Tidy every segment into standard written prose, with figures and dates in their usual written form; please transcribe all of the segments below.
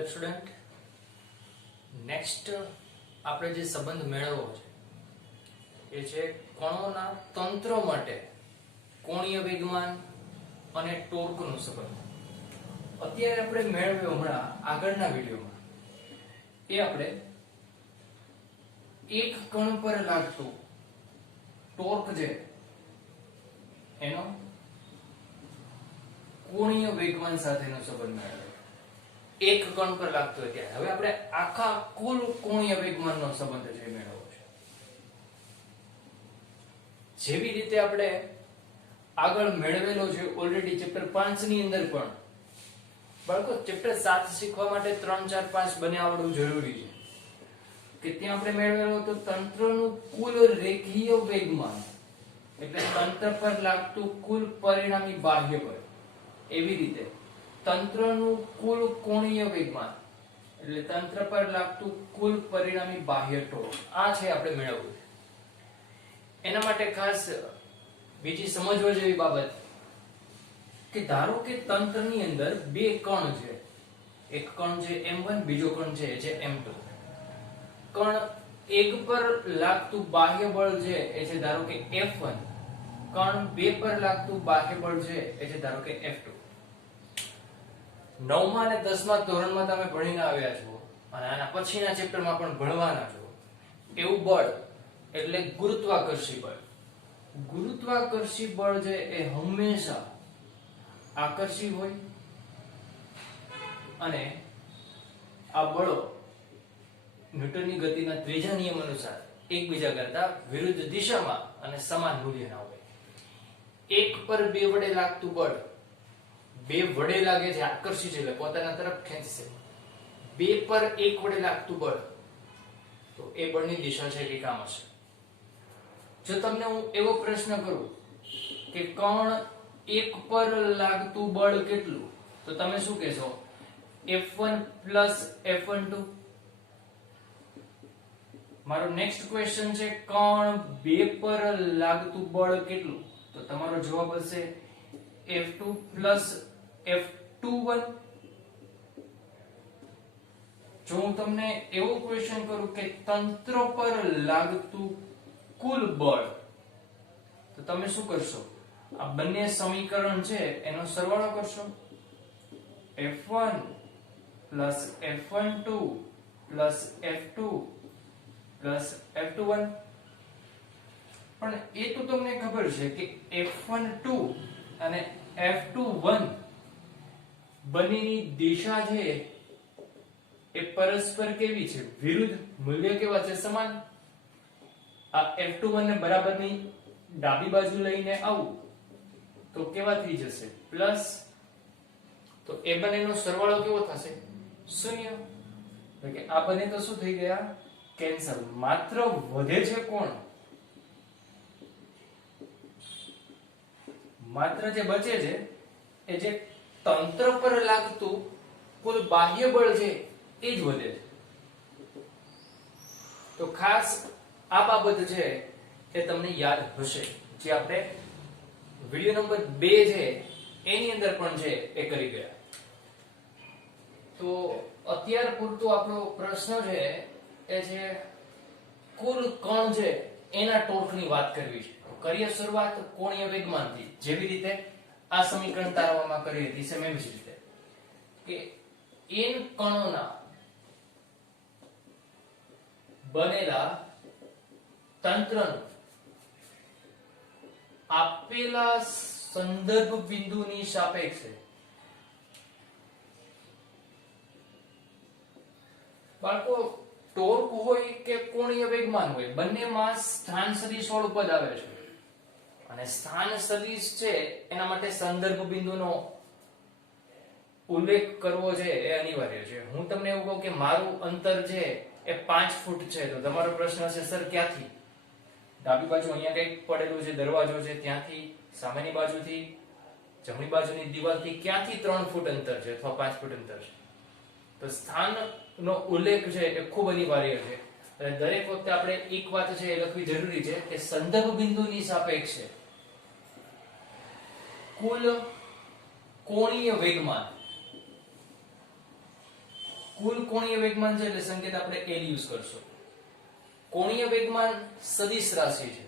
Hello student, next આપણે જે સંબંધ મેળવવો છે એ છે કણોના તંત્ર માટે કોણીય વેગમાન અને ટોર્કનો સંબંધ. અત્યારે આપણે મેળવ્યો હમણાં આગળના વિડીયોમાં એ આપણે એક કણ પર લાગતું ટોર્ક છે એનો કોણીય વેગમાન સાથેનો સંબંધ મેળવ્યો. એક કણ પર લાગતો હોય ત્યારે હવે આપણે આખા કુલ કોણીય વેગમાનનો સંબંધ છે મેળવવો છે. જેવી રીતે આપણે આગળ મેળવેલો છે ઓલરેડી ચેપ્ટર 5 ની અંદર પણ. બાળકો ચેપ્ટર 7 શીખવા માટે 3 4 5 બને આવડવું જરૂરી છે કે ત્યાં આપણે મેળવેલો હતો તંત્રનું કુલ રેખીય વેગમાન એટલે તંત્ર પર લાગતું કુલ પરિણામી બાહ્ય બળ. એવી રીતે તંત્રનું કુલ કોણીય વેગમાન એટલે તંત્ર પર લાગતું કુલ પરિણામી બાહ્ય ટોર્ક. આ છે આપણે મેળવવું. એના માટે ખાસ બીજી સમજવા જેવી બાબત કે ધારો કે તંત્રની અંદર બે કણ છે. એક કણ છે m1, બીજો કણ છે જે m2. કણ એક પર લાગતું બાહ્ય બળ છે એ છે ધારો કે F1. કણ બે પર લાગતું બાહ્ય બળ છે એ છે ધારો કે F2. 9મા અને 10મા ધોરણમાં તમે ભણીને આવ્યા છો અને આના પછીના ચેપ્ટરમાં પણ ભણવાના છો. એવું બળ એટલે ગુરુત્વાકર્ષી બળ. ગુરુત્વાકર્ષી બળ છે એ હંમેશા આકર્ષી હોય અને આ બળો ન્યૂટનની ગતિના ત્રીજા નિયમ અનુસાર એકબીજા કરતા વિરુદ્ધ દિશામાં અને સમાન મૂલ્યના હોય. એક પર બે વડે લાગતું બળ બે વડે લાગે છે આકર્ષી છે એટલે પોતાના તરફ ખેંચશે. બે પર એક વડે લાગતું બળ તો એ બળની દિશા છે કે કામ હશે. જો તમને હું એવો પ્રશ્ન કરું કે કણ એક પર લાગતું બળ કેટલું તો તમે શું કહેશો? F1 + F12. મારો નેક્સ્ટ ક્વેશ્ચન છે કણ બે પર લાગતું બળ કેટલું તો તમારો જવાબ હશે F2 + F21. જો હું તમને એવો ક્વેશ્ચન કરું કે તંત્ર પર લાગતું કુલ બળ તો તમે શું કરશો? આ બંને સમીકરણ છે એનો સરવાળો કરશો. F1 + F12 + F2 + F21. પણ એ તો તમને ખબર છે કે F12 અને F21 બંનેની દિશા છે એ પરસ્પર કેવી છે? વિરુદ્ધ. મૂલ્ય કેવા છે? સમાન. આ F21 ને બરાબરની ડાબી બાજુ લઈને આવું તો કેવા થઈ જશે? પ્લસ. તો એ બંનેનો સરવાળો કેવો થશે? 0. એટલે કે આ બંને તો શું થઈ ગયા? કેન્સલ. માત્ર વધે છે કોણ? માત્ર જે બચે છે એ જે તંત્ર પર લાગતું કુલ બાહ્ય બળ છે એ જ વધે છે. તો ખાસ આ બાબત છે એ તમને યાદ હશે જે આપણે વિડિયો નંબર 2 છે એની અંદર પણ છે એ કરી ગયા. તો અત્યાર પૂરતો આપણો પ્રશ્ન છે એ છે કુલ કણ છે એના ટોર્કની વાત કરવી છે. કરીએ શરૂઆત કોણીય વેગમાનથી. જેવી રીતે આ સમીકરણ તારવવામાં કરી હતી સેમ એવી જ રીતે કે n કણોના બનેલા તંત્રનું આપેલા સંદર્ભ બિંદુની સાપેક્ષે બાળકો ટોર્ક હોય કે કોણીય વેગમાન હોય બંનેમાં સ્થાન સદિશ વાળું પદ આવે છે અને સ્થાન સદિશ છે એના માટે સંદર્ભ બિંદુનો ઉલ્લેખ કરવો છે એ અનિવાર્ય છે. હું તમને એવું કહું કે મારું અંતર છે એ 5 ફૂટ છે તો તમારો પ્રશ્ન હશે સર ક્યાંથી? ડાબી બાજુ અહીંયા કંઈક પડેલું છે દરવાજો છે ત્યાંથી, સામેની બાજુથી, જમણી બાજુની દીવાલથી ક્યાંથી 3 ફૂટ અંતર છે અથવા 5 ફૂટ અંતર છે? તો સ્થાનનો ઉલ્લેખ છે એ ખૂબ અનિવાર્ય છે અને દરેક વખતે આપણે એક વાત છે એ લખવી જરૂરી છે કે સંદર્ભ બિંદુની સાપેક્ષે કુલ કોણીય વેગમાન કુલ કોણીય વેગમાન છે એટલે સંકેત આપણે L યુઝ કરશું. કોણીય વેગમાન સદિશ રાશિ છે.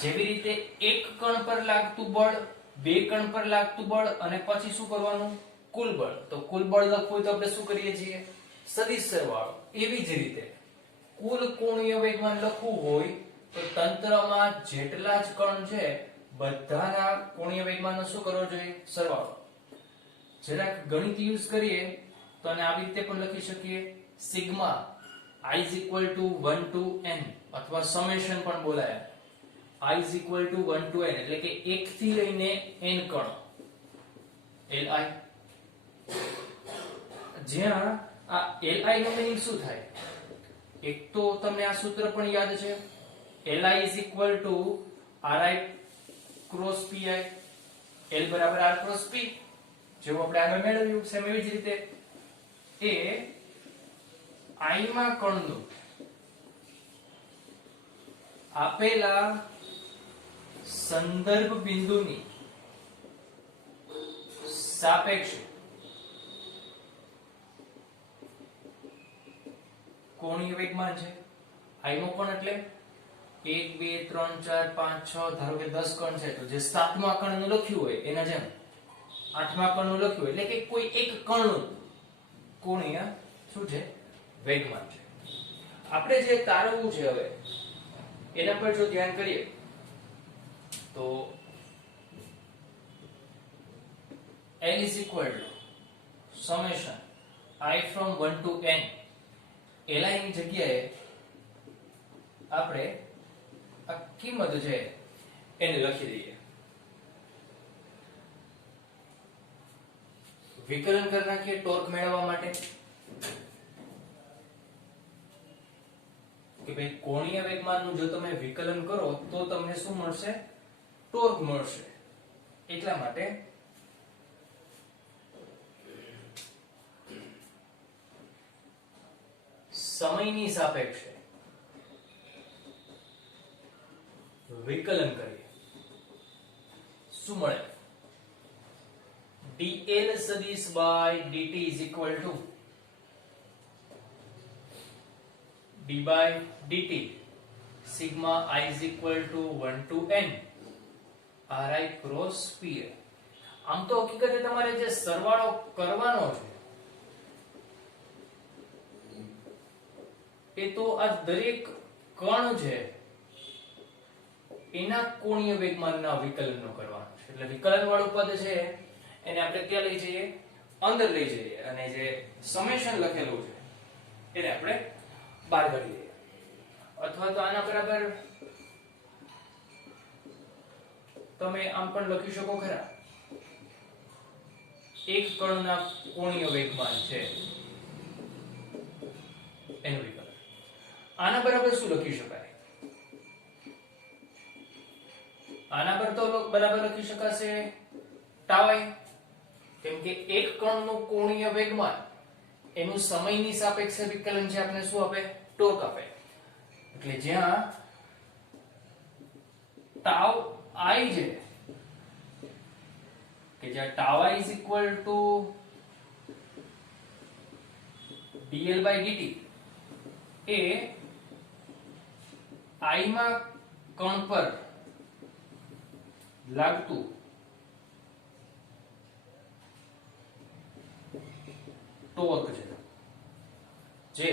જેવી રીતે એક કણ પર લાગતું બળ, બે કણ પર લાગતું બળ અને પછી શું કરવાનું? કુલ બળ. તો કુલ બળ લખવું હોય તો આપણે શું કરીએ છીએ? સદિશ સરવાળો. એવી જ રીતે કુલ કોણીય વેગમાન લખવું હોય તો તંત્રમાં જેટલા જ કણ છે બધાના કોણીય વેગમાનનો શું કરવો જોઈએ? સરવાળો. જરાક ગણિત યુઝ કરીએ તો આને આવી રીતે પણ લખી શકીએ, sigma i is equal to 1 to n અથવા સમેશન પણ બોલાય. i is equal to 1 to n એટલે કે 1 થી લઈને n કણ li. જ્યાં આ li નો મીનિંગ શું થાય? એક તો તમને આ સૂત્ર પણ યાદ છે, li is equal to ri cross pi. l બરાબર r cross p, જેવું આપણે આગળ મેળવ્યું સેમ એવી જ રીતે એ i માં કણનું આપેલા સંદર્ભ બિંદુની સાપેક્ષે કોણીય વેગમાન છે. i નો કણ એટલે 1 2 3 4 5 6 ધારો કે 10 કણ છે તો જે 7મા કણનું લખ્યું હોય એના જેમ 8મા કણનું લખ્યું હોય એટલે કે કોઈ એક કણનું કોણીય શું છે? વેગમાન છે. આપણે જે તારવવું છે હવે એના પર જો ધ્યાન કરીએ તો L is equal to summation I from 1 to n. li ની જગ્યાએ આપણે આ કિંમત છે એને લખી દઈએ. વિકલન કરી નાખીએ ટોર્ક મેળવવા માટે કે ભાઈ કોણીય વેગમાનનું જો તમે વિકલન કરો તો તમને શું મળશે? ટોર્ક મળશે. એટલા માટે સમયની સાપેક્ષે વિકલન કરીએ શું મળે? dl સદિશ by dt is equal to d by dt sigma I is equal to 1 to n ri cross p. આમ તો હકીકતે તમારે જે સરવાળો કરવાનો છે એ તો આ દરેક કણ છે એના કોણીય વેગમાનના વિકલનનો કરવાનો છે. એટલે વિકલન વાળું પદ છે એને આપણે ક્યાં લઈ જઈએ? અંદર લઈ જઈએ અને જે સમેશન લખેલું છે એને આપણે બહાર કાઢી દઈએ. અથવા તો આના બરાબર તમે આમ પણ લખી શકો ખરા, એક કણના કોણીય વેગમાન છે એનું વિકલન. આના બરાબર શું લખી શકાય? આના પર તો બરાબર લખી શકાશે tau i, કેમ કે એક કણનું કોણીય વેગમાન એનું સમયની સાપેક્ષે વિકલન છે આપણે શું આપે? ટોર્ક આપે. એટલે જ્યાં tau i છે કે જ્યાં tau i is equal to dl by dt A i માં કણ પર લાગતું ટોર્ક છે. જે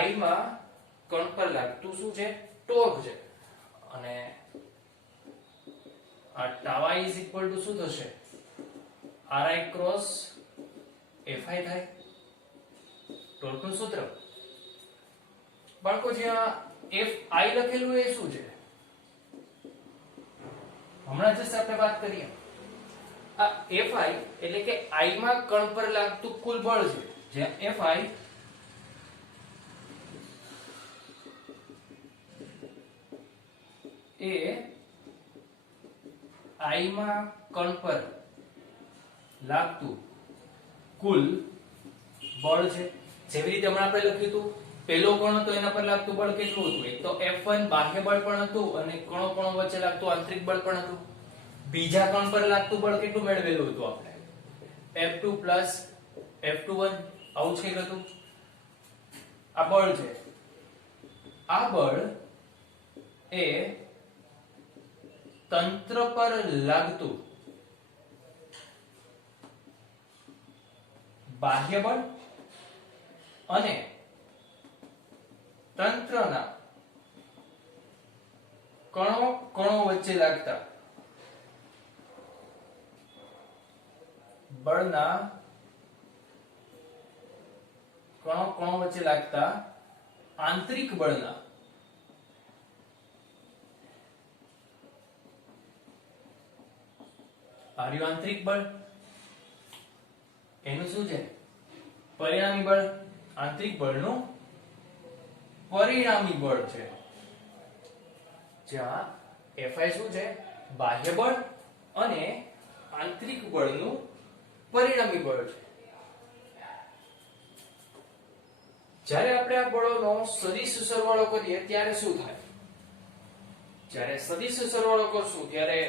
i માં કણ પર લાગતું શું છે? ટોર્ક છે. અને આ tau i is equal to શું થશે? ri cross fi થાય ટોર્કનું સૂત્ર. બાળકો જ્યાં fi લખેલું એ શું છે? હમણાં જસ્ટ આપણે વાત કરીએ આ fi એટલે કે i માં કણ પર લાગતું કુલ બળ છે. જ્યાં fi એ i માં કણ પર લાગતું કુલ બળ છે. જેવી રીતે હમણાં આપણે લખ્યું હતું પહેલો કણ હતો એના પર લાગતું બળ કેટલું હતું? એક તો F1 બાહ્ય બળ પણ હતું અને કણો કણો વચ્ચે લાગતું આંતરિક બળ પણ હતું. બીજા કણ પર લાગતું બળ કેટલું મેળવેલું હતું આપણે? F2 F21 આવું જ કંઈક હતું. આ બળ છે, આ બળ એ તંત્ર પર લાગતું બાહ્ય બળ અને તંત્રના કણો વચ્ચે લાગતા બળના કણો વચ્ચે લાગતા આંતરિક બળના આંતરિક બળ એનું શું છે? પરિણામી બળ. આંતરિક બળનું પરિણામી બળ છે, જ્યાં Fi શું છે? બાહ્ય બળ અને આંતરિક બળનું પરિણામી બળ છે. જ્યારે આપણે આ બળોનો સદિશ સરવાળો કરીએ ત્યારે શું થાય? જ્યારે સદિશ સરવાળો કરશું ત્યારે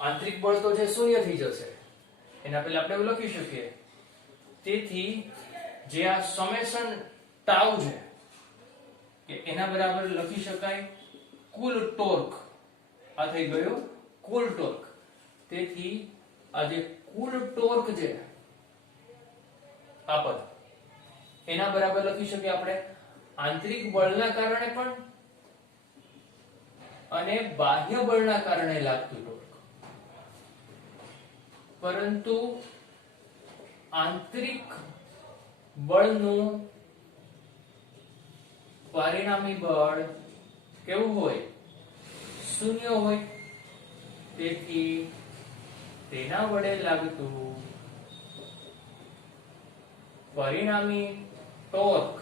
આંતરિક બળ તો છે શૂન્ય થઈ જશે. એના પહેલા આપણે એવું લખી શકીએ, તેથી જે આ સમેશન ટાઉ છે કે એના બરાબર લખી શકાય કુલ ટોર્ક. આ થઈ ગયો કુલ ટોર્ક. તેથી આ જે કુલ ટોર્ક છે આ પદ એના બરાબર લખી શકીએ આપણે આંતરિક બળના કારણે પણ અને બાહ્ય બળના કારણે લાગતું ટોર્ક. પરંતુ આંતરિક બળનું પરિણામી બળ કેવું હોય? શૂન્ય હોય. તેથી તેના વડે લાગતું પરિણામી ટોર્ક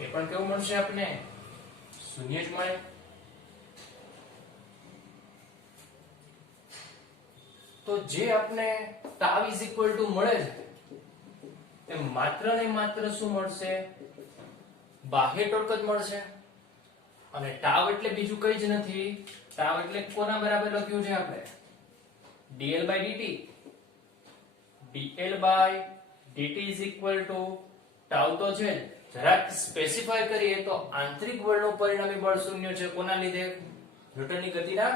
એ પણ કેવું મળશે આપને? શૂન્ય જ મળે. તો જે આપને ટાવ ઇઝ ઇક્વલ ટુ મળે છે એ માત્ર ને માત્ર શું મળશે? બાહ્ય ટોર્ક જ મળશે. અને ટાવ એટલે બીજું કઈ જ નથી. ટાવ એટલે કોના બરાબર લખ્યું છે આપણે? dl by dt. dl by dt is equal to tau તો છે. જરાક સ્પેસિફાય કરીએ તો આંતરિક બળનું પરિણામી બળ શૂન્ય છે. કોના લીધે? ન્યૂટનની ગતિના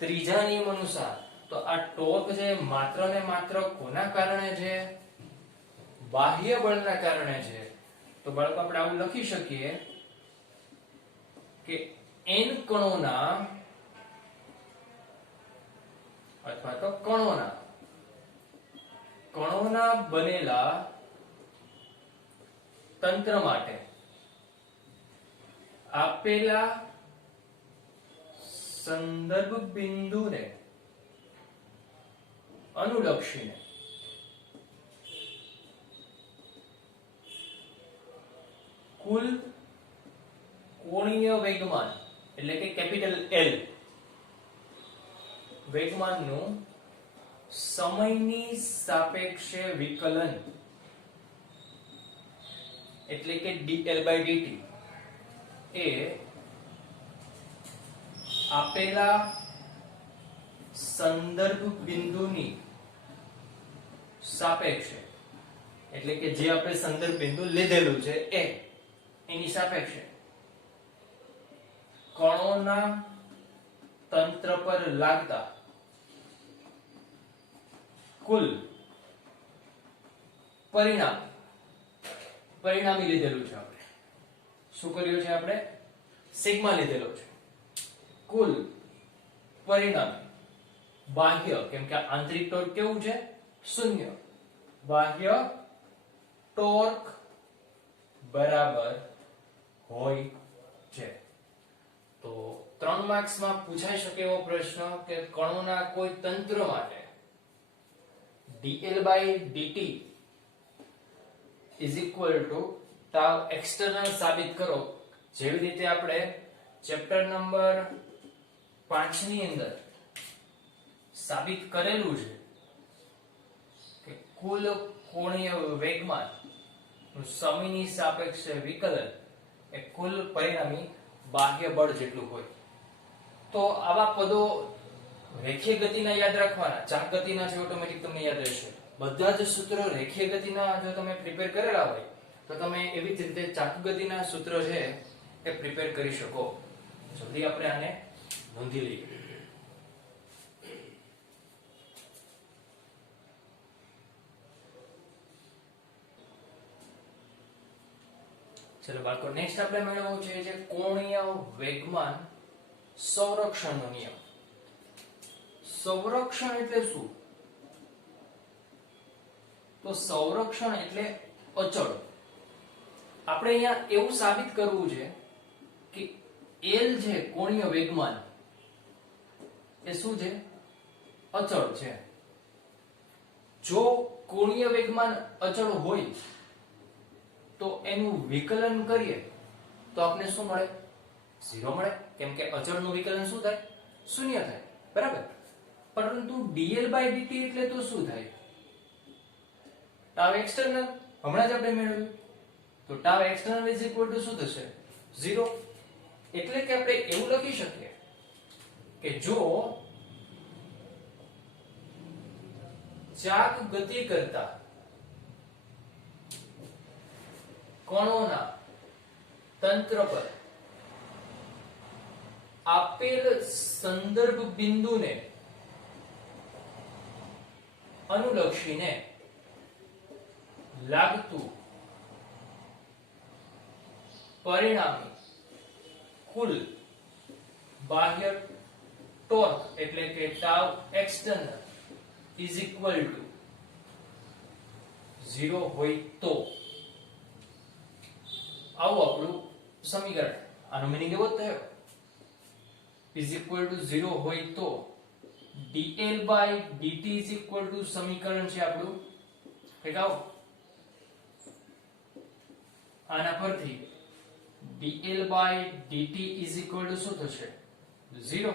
ત્રીજા નિયમ અનુસાર. તો આ ટોર્ક છે માત્ર ને માત્ર કોના કારણે છે? બાહ્ય બળના કારણે છે. તો બાળકો આપણે આવું લખી શકીએ કે n કણોના અથવા તો કણોના બનેલા તંત્ર માટે આપેલા સંદર્ભ બિંદુને અનુલક્ષીને કુલ કોણીય વેગમાન એટલે કે કેપિટલ L વેગમાનનું સમયની સાપેક્ષે વિકલન એટલે કે dl by dt એ આપેલા સંદર્ભ બિંદુની સાપેક્ષે એટલે કે જે આપણે સંદર્ભ બિંદુ લીધેલું છે એની સાપેક્ષે કણોના તંત્ર પર લાગતા કુલ પરિણામી લીધેલું છે આપણે. શું કર્યું છે આપણે? સિગ્મા લીધેલો છે. કુલ પરિણામી બાહ્ય, કેમ કે આંતરિક ટોર્ક કેવું છે? શૂન્ય. બાહ્ય ટોર્ક બરાબર હોય છે. તો 3 માર્ક્સમાં પૂછાઈ શકે એવો પ્રશ્ન કે કણોના કોઈ તંત્ર માટે dl by dt is equal to tau external સાબિત કરો. જેવી રીતે આપણે ચેપ્ટર નંબર 5 ની અંદર સાબિત કરેલું છે કે કુલ કોણીય વેગમાન નું સમયની સાપેક્ષે વિકલન એ કુલ પરિણામી બાહ્ય બળ જેટલું હોય. તો આવા પદો રેખીય ગતિના યાદ રાખવાના, ચાક ગતિના છે ઓટોમેટિક તમને યાદ રહેશે. બધા જ સૂત્રો રેખીય ગતિના જો તમે પ્રિપેર કરેલા હોય તો તમે એવી જ રીતે ચાક ગતિના સૂત્રો છે એ પ્રિપેર કરી શકો. જલ્દી આપણે આને નોંધી લઈએ. ચલો બાળકો, નેક્સ્ટ આપણે મેળવવું છે કોણીય વેગમાન સંરક્ષણનો નિયમ. સંરક્ષણ એટલે શું? તો સંરક્ષણ એટલે અચળ. આપણે અહીંયા એવું સાબિત કરવું છે કે L છે કોણીય વેગમાન એ શું છે? અચળ છે. જો કોણીય વેગમાન અચળ હોય તો એનું વિકલન કરીએ તો આપણે શું મળે? 0 મળે. કેમ કે અચળનું વિકલન શું થાય? શૂન્ય થાય. બરાબર. પરંતુ dl/dt એટલે તો શું થાય? tau external. હમણાં જ આપણે મેળવ્યું. તો tau external is equal to શું થશે? 0. એટલે કે આપણે એવું લખી શકીએ કે જો ચાક ગતિ કરતા કણોના તંત્ર પર આપેલ સંદર્ભ બિંદુને અનુલક્ષીને લાગતું પરિણામી કુલ બાહ્ય ટોર્ક એટલે કે tau external is equal to 0 હોય તો આવું આપણું સમીકરણ. આનો મીનિંગ એવો થયો is equal to 0 હોય તો dl/dt is equal to સમીકરણ છે આપણું કે આવું. આના પરથી dl/dt is equal to શું થશે? 0.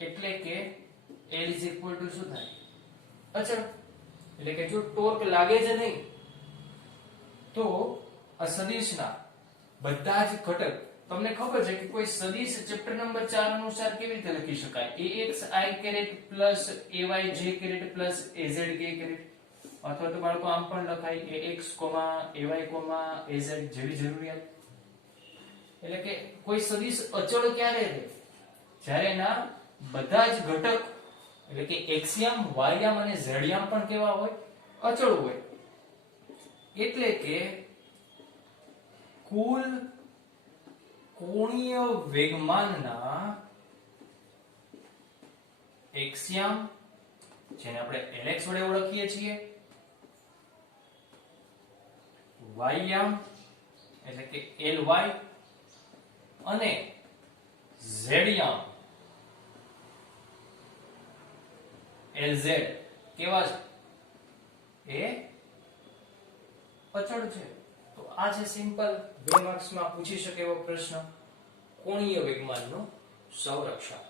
એટલે કે L is equal to શું થાય? અચળ. એટલે કે જો ટોર્ક લાગે જ નહીં તો આ સદિશના બધા જ ઘટક, તમને ખબર છે કે કોઈ સદિશ ચેપ્ટર નંબર 4 અનુસાર કેવી રીતે લખી શકાય? ax i ay j az k, અથવા તો બાળકો આમ પણ લખાય ax ay az જેવી જરૂરિયાત. એટલે કે કોઈ સદિશ અચળ ક્યારે રહે? જ્યારે એના બધા જ ઘટક એટલે કે એક્સિયમ, વાયયામ અને ઝેડયામ પણ કેવા હોય? અચળ હોય. એટલે કે કુલ કોણીય વેગમાનના એક્સિયમ, જેને આપણે Lx વડે ઓળખીએ છીએ, વાયયામ એટલે કે Ly અને ઝેડયામ Lz કેવા છે? એ અચળ છે. તો આ છે સિમ્પલ 2 માર્ક્સમાં પૂછી શકે એવો પ્રશ્ન, કોણીય વેગમાનનું સંરક્ષણ.